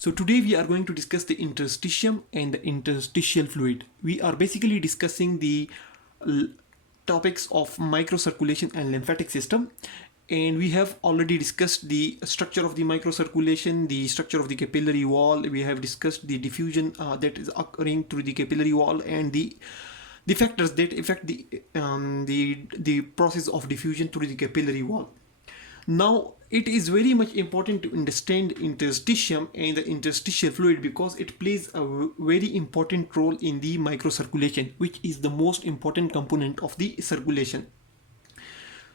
So today we are going to discuss the interstitium and the interstitial fluid. We are basically discussing the topics of microcirculation and lymphatic system, and we have already discussed the structure of the microcirculation, the structure of the capillary wall. We have discussed the diffusion that is occurring through the capillary wall and the factors that affect the process of diffusion through the capillary wall. Now, it is very much important to understand interstitium and the interstitial fluid because it plays a very important role in the microcirculation, which is the most important component of the circulation.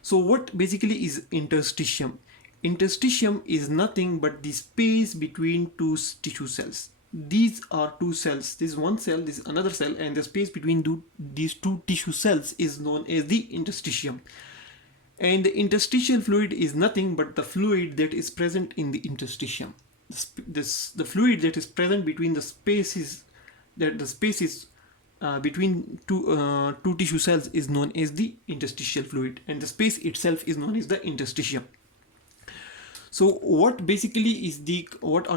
So what basically is interstitium? Interstitium is nothing but the space between two tissue cells. These are two cells. This is one cell, this is another cell, and the space between these two tissue cells is known as the interstitium. And the interstitial fluid is nothing but the fluid that is present in the interstitium. The fluid that is present between the spaces between two tissue cells is known as the interstitial fluid, and the space itself is known as the interstitium. So what are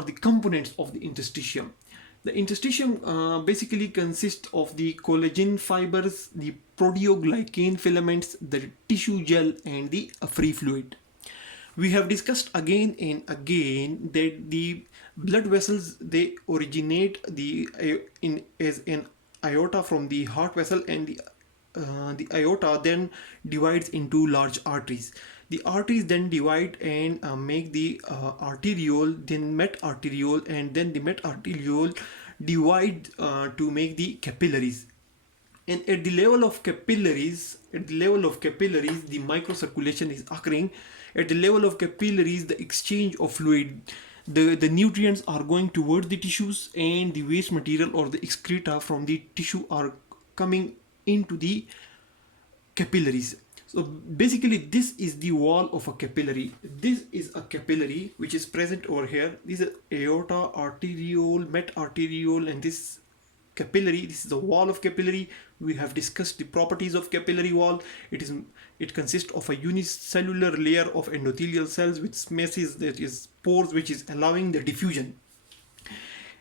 the components of the interstitium? The interstitium basically consists of the collagen fibers, the proteoglycan filaments, the tissue gel, and the free fluid. We have discussed again and again that the blood vessels, they originate as an aorta from the heart vessel, and the aorta then divides into large arteries. The arteries then divide and make the arteriole, then metarteriole, and then the metarteriole divide to make the capillaries. And at the level of capillaries, the microcirculation is occurring. At the level of capillaries, the exchange of fluid, the nutrients are going towards the tissues, and the waste material or the excreta from the tissue are coming into the capillaries. So basically this is the wall of a capillary. This is a capillary which is present over here. This is aorta, arteriole, metarteriole, and this capillary. This is the wall of capillary. We have discussed the properties of capillary wall. It consists of a unicellular layer of endothelial cells with spaces, that is pores, which is allowing the diffusion.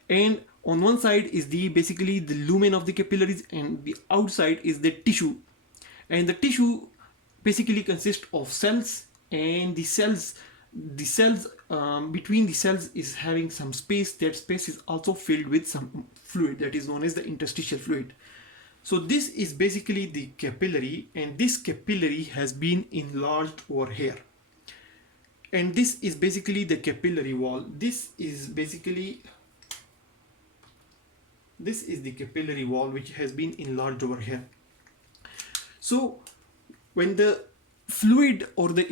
And on one side is basically the lumen of the capillaries, and the outside is the tissue. And the tissue basically consists of cells, and the cells between the cells is having some space. That space is also filled with some fluid that is known as the interstitial fluid. So this is basically the capillary, and this capillary has been enlarged over here, and this is basically the capillary wall. This is the capillary wall which has been enlarged over here. So when the fluid or the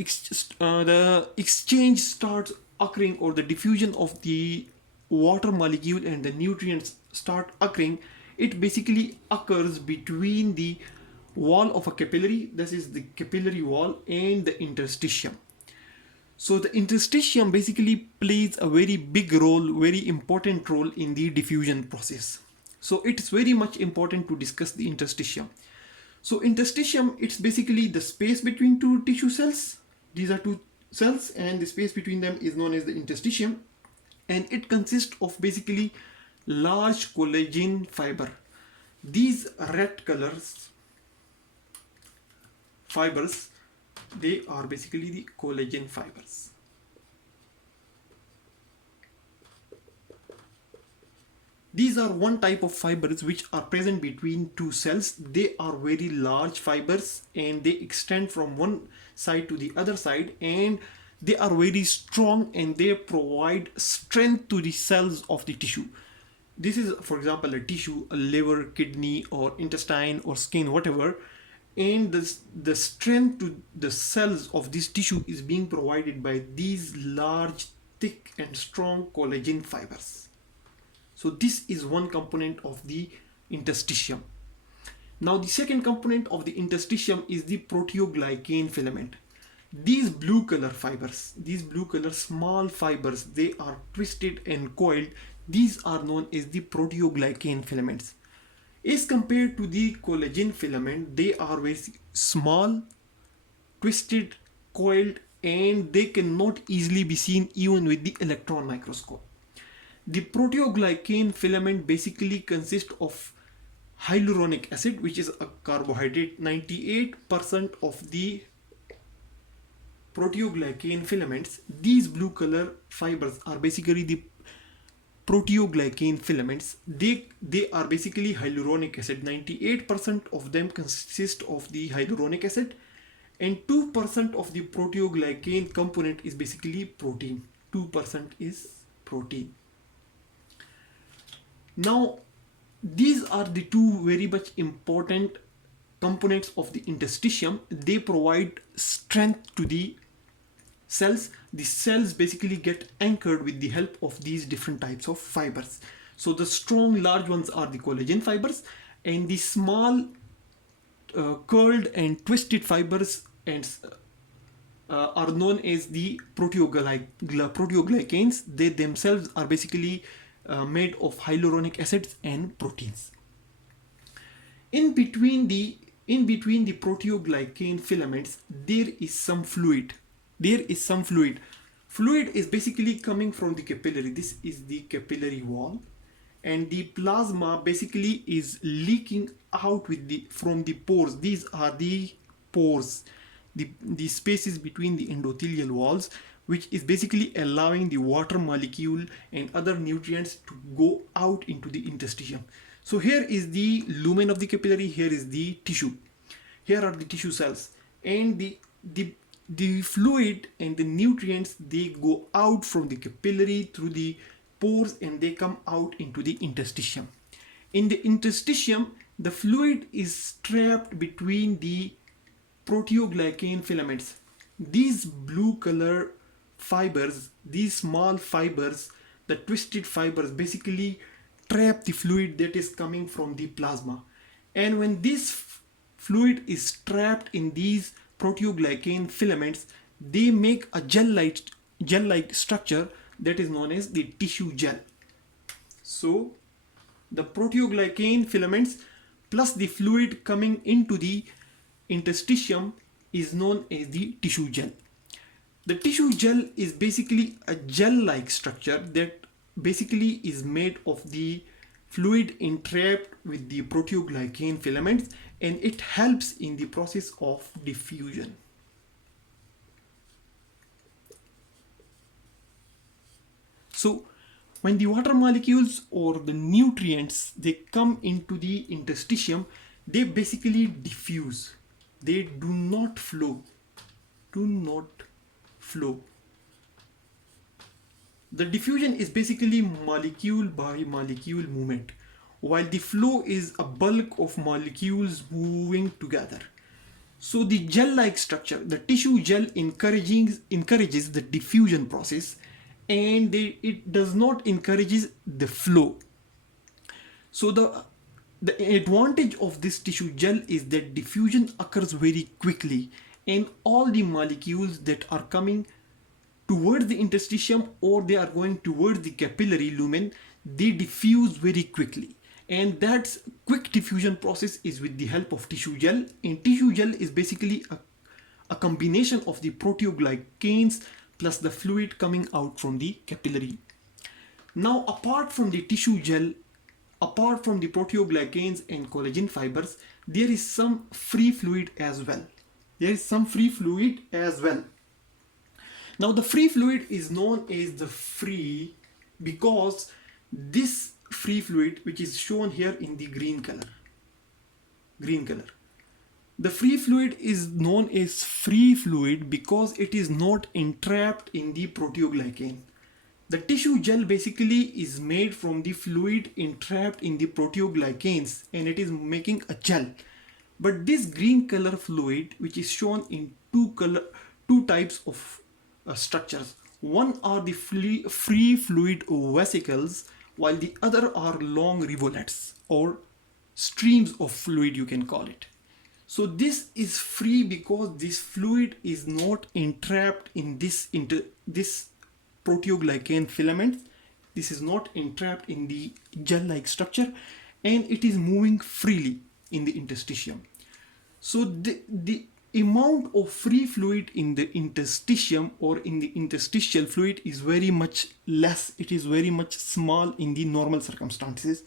exchange starts occurring, or the diffusion of the water molecule and the nutrients start occurring, it basically occurs between the wall of a capillary, this is the capillary wall, and the interstitium. So the interstitium basically plays a very big role, very important role in the diffusion process. So it's very much important to discuss the interstitium. So interstitium, it's basically the space between two tissue cells. These are two cells, and the space between them is known as the interstitium, and it consists of basically large collagen fiber. These red colors fibers, they are basically the collagen fibers. These are one type of fibers which are present between two cells. They are very large fibers, and they extend from one side to the other side, and they are very strong, and they provide strength to the cells of the tissue. This is, for example, a tissue, a liver, kidney, or intestine, or skin, whatever, and the strength to the cells of this tissue is being provided by these large, thick, and strong collagen fibers. So this is one component of the interstitium. Now the second component of the interstitium is the proteoglycan filament. These blue color fibers, these blue color small fibers, they are twisted and coiled. These are known as the proteoglycan filaments. As compared to the collagen filament, they are very small, twisted, coiled, and they cannot easily be seen even with the electron microscope. The proteoglycan filament basically consists of hyaluronic acid, which is a carbohydrate. 98% of the proteoglycan filaments, these blue color fibers are basically the proteoglycan filaments. They are basically hyaluronic acid. 98% of them consist of the hyaluronic acid, and 2% of the proteoglycan component is basically protein. 2% is protein. Now these are the two very much important components of the interstitium. They provide strength to the cells. The cells basically get anchored with the help of these different types of fibers. So the strong large ones are the collagen fibers, and the small curled and twisted fibers and are known as the proteoglycans. They themselves are basically made of hyaluronic acids and proteins. In between the proteoglycan filaments, there is some fluid. Fluid is basically coming from the capillary. This is the capillary wall, and the plasma basically is leaking out from the pores. These are the pores, the spaces between the endothelial walls, which is basically allowing the water molecule and other nutrients to go out into the interstitium. So here is the lumen of the capillary, here is the tissue. Here are the tissue cells, and the fluid and the nutrients, they go out from the capillary through the pores and they come out into the interstitium. In the interstitium, the fluid is trapped between the proteoglycan filaments. These blue color fibers, these small fibers, the twisted fibers, basically trap the fluid that is coming from the plasma. And when this fluid is trapped in these proteoglycan filaments, they make a gel-like structure that is known as the tissue gel. So the proteoglycan filaments plus the fluid coming into the interstitium is known as the tissue gel. The tissue gel is basically a gel-like structure that basically is made of the fluid entrapped with the proteoglycan filaments, and it helps in the process of diffusion. So when the water molecules or the nutrients, they come into the interstitium, they basically diffuse. They do not flow. The diffusion is basically molecule by molecule movement, while the flow is a bulk of molecules moving together. So the gel-like structure, the tissue gel encourages the diffusion process, and it does not encourage the flow. So the advantage of this tissue gel is that diffusion occurs very quickly, and all the molecules that are coming towards the interstitium or they are going towards the capillary lumen, they diffuse very quickly. And that quick diffusion process is with the help of tissue gel. And tissue gel is basically a combination of the proteoglycans plus the fluid coming out from the capillary. Now, apart from the tissue gel, apart from the proteoglycans and collagen fibers, there is some free fluid as well. Now the free fluid is known as the free because this free fluid, which is shown here in the green color, the free fluid is known as free fluid because it is not entrapped in the proteoglycan. The tissue gel basically is made from the fluid entrapped in the proteoglycans, and it is making a gel. But this green color fluid, which is shown in two types of structures. One are the free fluid vesicles, while the other are long rivulets or streams of fluid, you can call it. So this is free because this fluid is not entrapped in this proteoglycan filament. This is not entrapped in the gel-like structure, and it is moving freely in the interstitium. So amount of free fluid in the interstitium or in the interstitial fluid is very much less. It is very much small in the normal circumstances.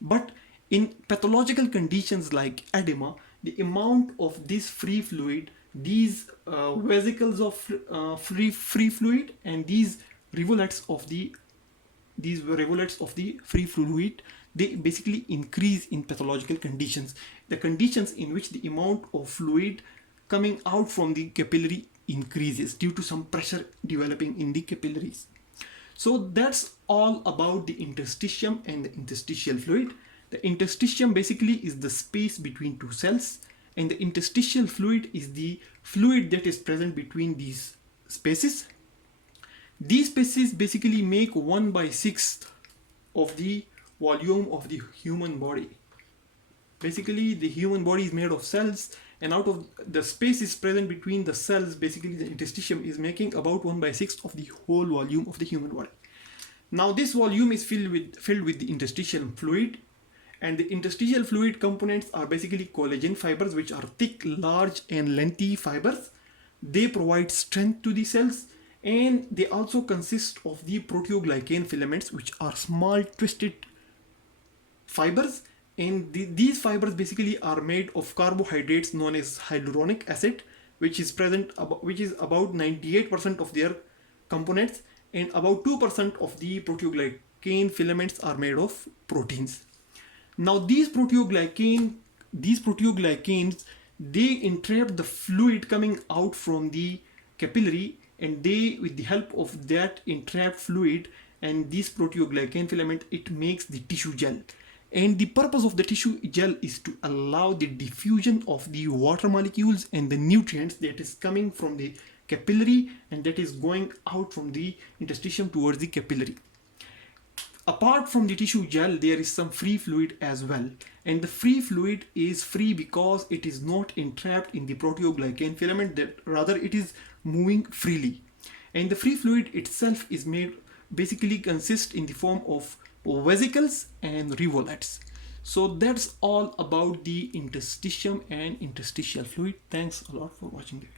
But in pathological conditions like edema, the amount of this free fluid, these vesicles of free fluid and these rivulets of the free fluid, they basically increase in pathological conditions. The conditions in which the amount of fluid coming out from the capillary increases due to some pressure developing in the capillaries. So that's all about the interstitium and the interstitial fluid. The interstitium basically is the space between two cells, and the interstitial fluid is the fluid that is present between these spaces. These spaces basically make 1/6 of the volume of the human body. Basically, the human body is made of cells, and out of the spaces present between the cells, basically the interstitium is making about 1/6 of the whole volume of the human body. Now this volume is filled with the interstitial fluid, and the interstitial fluid components are basically collagen fibers, which are thick, large and lengthy fibers. They provide strength to the cells, and they also consist of the proteoglycan filaments, which are small twisted fibers, and these fibers basically are made of carbohydrates known as hyaluronic acid, which is about 98% of their components, and about 2% of the proteoglycan filaments are made of proteins. Now these proteoglycans, they entrap the fluid coming out from the capillary, and they, with the help of that entrapped fluid and this proteoglycan filament, it makes the tissue gel. And the purpose of the tissue gel is to allow the diffusion of the water molecules and the nutrients that is coming from the capillary and that is going out from the interstitium towards the capillary. Apart from the tissue gel, there is some free fluid as well, and the free fluid is free because it is not entrapped in the proteoglycan filament, that rather it is moving freely. And the free fluid itself is basically consists in the form of vesicles and rivulets. So that's all about the interstitium and interstitial fluid. Thanks a lot for watching the video.